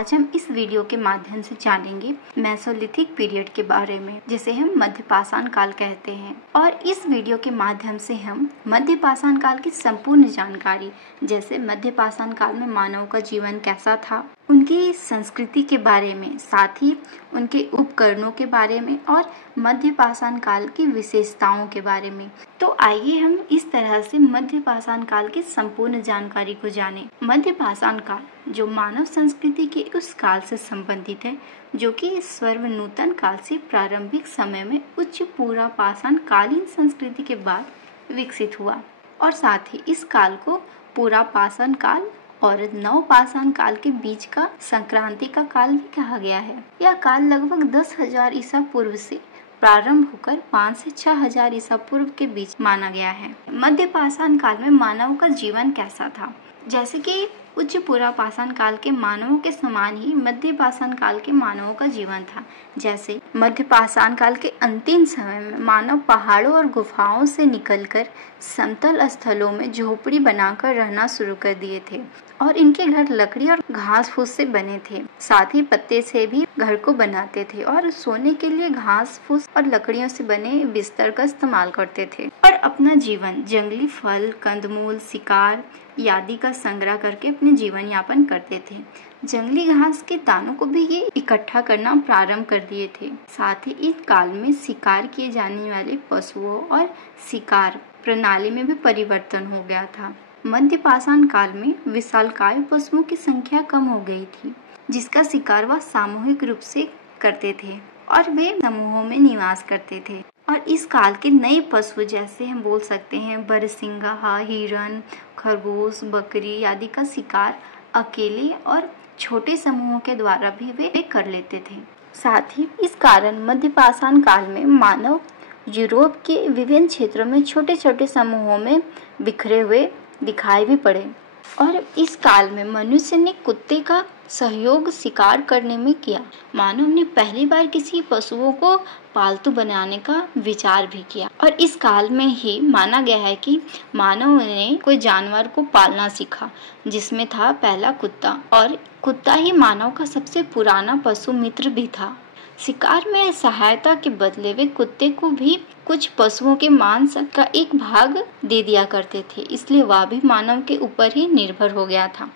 आज हम इस वीडियो के माध्यम से जानेंगे मेसोलिथिक पीरियड के बारे में, जिसे हम मध्यपाषाण काल कहते हैं। और इस वीडियो के माध्यम से हम मध्यपाषाण काल की संपूर्ण जानकारी, जैसे मध्यपाषाण काल में मानव का जीवन कैसा था, उनकी संस्कृति के बारे में, साथ ही उनके उपकरणों के बारे में और मध्यपाषाण काल की विशेषताओं के बारे में। तो आइए हम इस तरह से मध्यपाषाण काल की संपूर्ण जानकारी को जानें। मध्यपाषाण काल जो मानव संस्कृति के उस काल से संबंधित है जो कि सर्वनूतन काल से प्रारंभिक समय में उच्च पुरापाषाण कालीन संस्कृति के बाद विकसित हुआ, और साथ ही इस काल को पुरापाषाण काल और नवपाषाण काल के बीच का संक्रांति का काल भी कहा गया है। यह काल लगभग 10,000 ईसा पूर्व से प्रारंभ होकर 5 से 6,000 ईसा पूर्व के बीच माना गया है। मध्यपाषाण काल में मानव का जीवन कैसा था? जैसे कि उच्च पुरापाषाण काल के मानवों के समान ही मध्यपाषाण काल के मानवों का जीवन था। जैसे मध्यपाषाण काल के अंतिम समय में मानव पहाड़ों और गुफाओं से निकलकर समतल स्थलों में झोपड़ी बनाकर रहना शुरू कर दिए थे, और इनके घर लकड़ी और घास फूस से बने थे। साथ ही पत्ते से भी घर को बनाते थे और सोने के लिए घास फूस और लकड़ियों से बने बिस्तर का इस्तेमाल करते थे, और अपना जीवन जंगली फल, कंदमूल, शिकार आदि का संग्रह करके अपने जीवन यापन करते थे। जंगली घास के दानों को भी ये इकट्ठा करना प्रारंभ कर दिए थे। साथ ही इस काल में शिकार किए जाने वाले पशुओं और शिकार प्रणाली में भी परिवर्तन हो गया था। मध्यपाषाण काल में विशालकाय पशुओं की संख्या कम हो गई थी, जिसका शिकार वह सामूहिक रूप से करते थे और वे समूहों में निवास करते थे। और इस काल के नए पशु, जैसे हम बोल सकते हैं बरसिंगा, हिरण, खरगोश, बकरी आदि का शिकार अकेले और छोटे समूहों के द्वारा भी वे कर लेते थे। साथ ही इस कारण मध्यपाषाण काल में मानव यूरोप के विभिन्न क्षेत्रों में छोटे छोटे समूहों में बिखरे हुए दिखाई भी पड़े। और इस काल में मनुष्य ने कुत्ते का सहयोग शिकार करने में किया। मानव ने पहली बार किसी पशुओं को पालतू बनाने का विचार भी किया, और इस काल में ही माना गया है कि मानव ने कोई जानवर को पालना सीखा, जिसमें था पहला कुत्ता, और कुत्ता ही मानव का सबसे पुराना पशु मित्र भी था। शिकार में सहायता के बदले वे कुत्ते को भी कुछ पशुओं के मांस का एक भाग दे दिया करते थे, इसलिए वह भी मानव के ऊपर ही निर्भर हो गया था।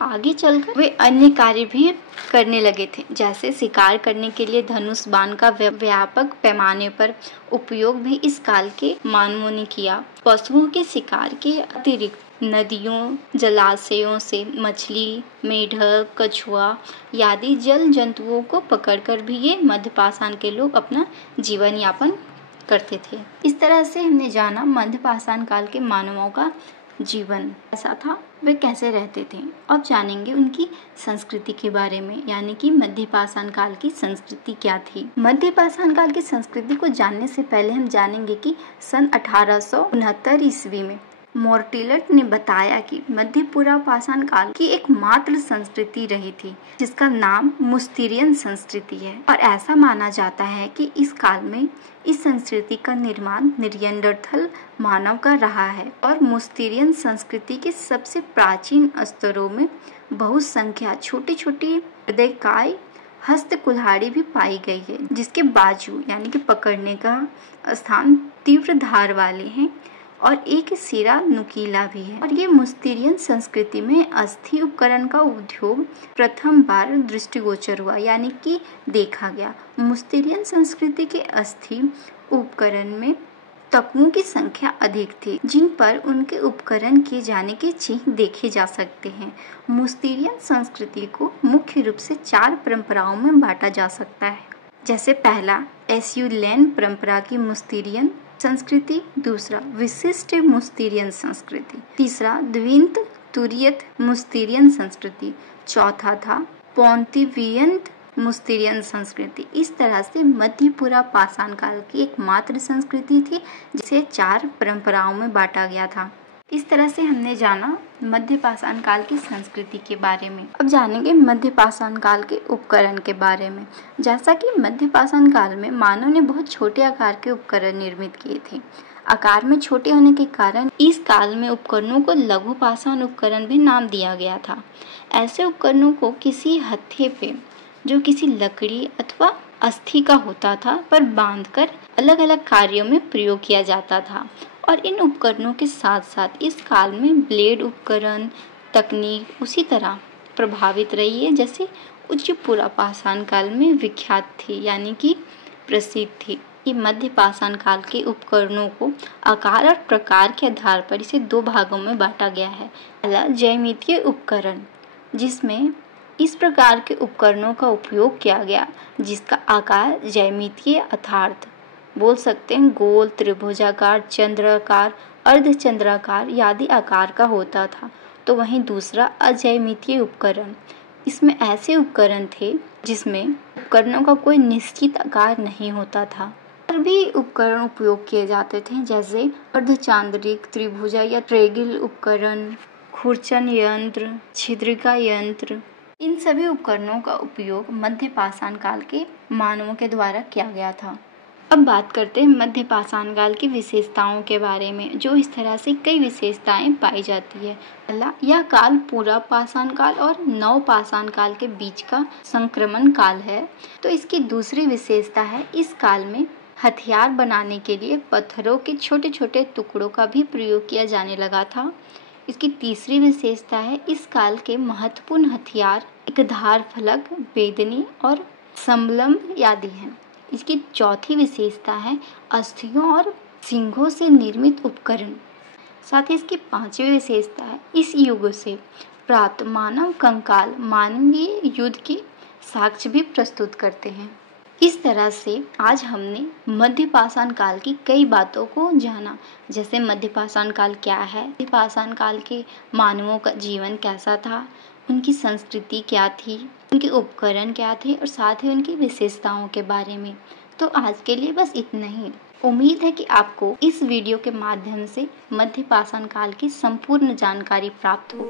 आगे चलकर वे अन्य कार्य भी करने लगे थे, जैसे शिकार करने के लिए धनुष बाण का व्यापक पैमाने पर उपयोग भी इस काल के मानवों ने किया। पशुओं के शिकार के अतिरिक्त नदियों, जलाशयों से मछली, मेढक, कछुआ आदि जल जंतुओं को पकड़कर भी ये मध्यपाषाण के लोग अपना जीवन यापन करते थे। इस तरह से हमने जाना मध्यपाषाण काल के मानवों का जीवन कैसा था, वे कैसे रहते थे। अब जानेंगे उनकी संस्कृति के बारे में, यानी कि मध्यपाषाण काल की संस्कृति क्या थी। मध्यपाषाण काल की संस्कृति को जानने से पहले हम जानेंगे कि सन 1869 ईस्वी में मोर्टिलट ने बताया कि मध्य पुरापाषाण काल की एकमात्र संस्कृति रही थी जिसका नाम मुस्टीरियन संस्कृति है, और ऐसा माना जाता है कि इस काल में इस संस्कृति का निर्माण निएंडरथल मानव का रहा है। और मुस्टीरियन संस्कृति के सबसे प्राचीन स्तरों में बहुसंख्या छोटी छोटी हृदयकाय हस्त कुल्हाड़ी भी पाई गई है, जिसके बाजू यानी कि पकड़ने का स्थान तीव्र धार वाले हैं और एक सिरा नुकीला भी है। और ये मुस्टीरियन संस्कृति में अस्थि उपकरण का उद्योग प्रथम बार दृष्टिगोचर हुआ, यानी कि देखा गया। मुस्टीरियन संस्कृति के अस्थि उपकरण में तकवों की संख्या अधिक थी, जिन पर उनके उपकरण किए जाने के चिन्ह देखे जा सकते हैं। मुस्टीरियन संस्कृति को मुख्य रूप से 4 परंपराओं में बांटा जा सकता है, जैसे पहला एस्यूलेन परंपरा की मुस्टीरियन संस्कृति, दूसरा विशिष्ट मुस्टीरियन संस्कृति, तीसरा द्विंत तुरियत मुस्टीरियन संस्कृति, चौथा था पोंतिवियन मुस्टीरियन संस्कृति। इस तरह से मध्य पुरापाषाण काल की एकमात्र संस्कृति थी जिसे 4 परंपराओं में बांटा गया था। इस तरह से हमने जाना मध्यपाषाण काल की संस्कृति के बारे में। अब जानेंगे मध्यपाषाण काल के उपकरण के बारे में। जैसा कि मध्यपाषाण काल में मानव ने बहुत छोटे आकार के उपकरण निर्मित किए थे। आकार में छोटे होने के कारण इस काल में उपकरणों को लघु पाषाण उपकरण भी नाम दिया गया था। ऐसे उपकरणों को किसी हत्थे पे जो किसी लकड़ी अथवा अस्थि का होता था पर बांधकर अलग अलग कार्यों में प्रयोग किया जाता था। और इन उपकरणों के साथ साथ इस काल में ब्लेड उपकरण तकनीक उसी तरह प्रभावित रही है जैसे उच्च पुरा पाषाण काल में विख्यात थी, यानी कि प्रसिद्ध थी। ये मध्य पाषाण काल के उपकरणों को आकार और प्रकार के आधार पर इसे दो भागों में बांटा गया है। पहला ज्यामितीय उपकरण, जिसमें इस प्रकार के उपकरणों का उपयोग किया गया जिसका आकार ज्यामितीय अर्थात बोल सकते हैं गोल, त्रिभुजाकार, चंद्राकार, अर्धचंद्राकार आदि आकार का होता था। तो वहीं दूसरा अज्यामितीय उपकरण, इसमें ऐसे उपकरण थे जिसमें उपकरणों का कोई निश्चित आकार नहीं होता था और भी उपकरण उपयोग किए जाते थे जैसे अर्धचांद्रिक, त्रिभुजा या ट्रेगिल उपकरण, खुरचन यंत्र, छिद्रिका यंत्र। इन सभी उपकरणों का उपयोग मध्य पाषाण काल के मानवों के द्वारा किया गया था। अब बात करते हैं मध्य पाषाण काल की विशेषताओं के बारे में, जो इस तरह से कई विशेषताएं पाई जाती है। पहला, यह काल पूरा पाषाण काल और नव पाषाण काल के बीच का संक्रमण काल है। तो इसकी दूसरी विशेषता है इस काल में हथियार बनाने के लिए पत्थरों के छोटे छोटे टुकड़ों का भी प्रयोग किया जाने लगा था। इसकी तीसरी विशेषता है इस काल के महत्वपूर्ण हथियार एक धार फलक, बेदनी और संबलम आदि हैं। इसकी चौथी विशेषता है अस्थियों और सिंगों से निर्मित उपकरण। साथ ही इसकी पांचवी विशेषता है इस युग से प्राप्त मानव कंकाल मानवीय युद्ध की साक्ष्य भी प्रस्तुत करते हैं। इस तरह से आज हमने मध्य पाषाण काल की कई बातों को जाना, जैसे मध्य पाषाण काल क्या है, मध्य पाषाण काल के मानवों का जीवन कैसा था, उनकी संस्कृति क्या थी, उनके उपकरण क्या थे और साथ ही उनकी विशेषताओं के बारे में। तो आज के लिए बस इतना ही। उम्मीद है कि आपको इस वीडियो के माध्यम से मध्य पाषाण काल की संपूर्ण जानकारी प्राप्त हो।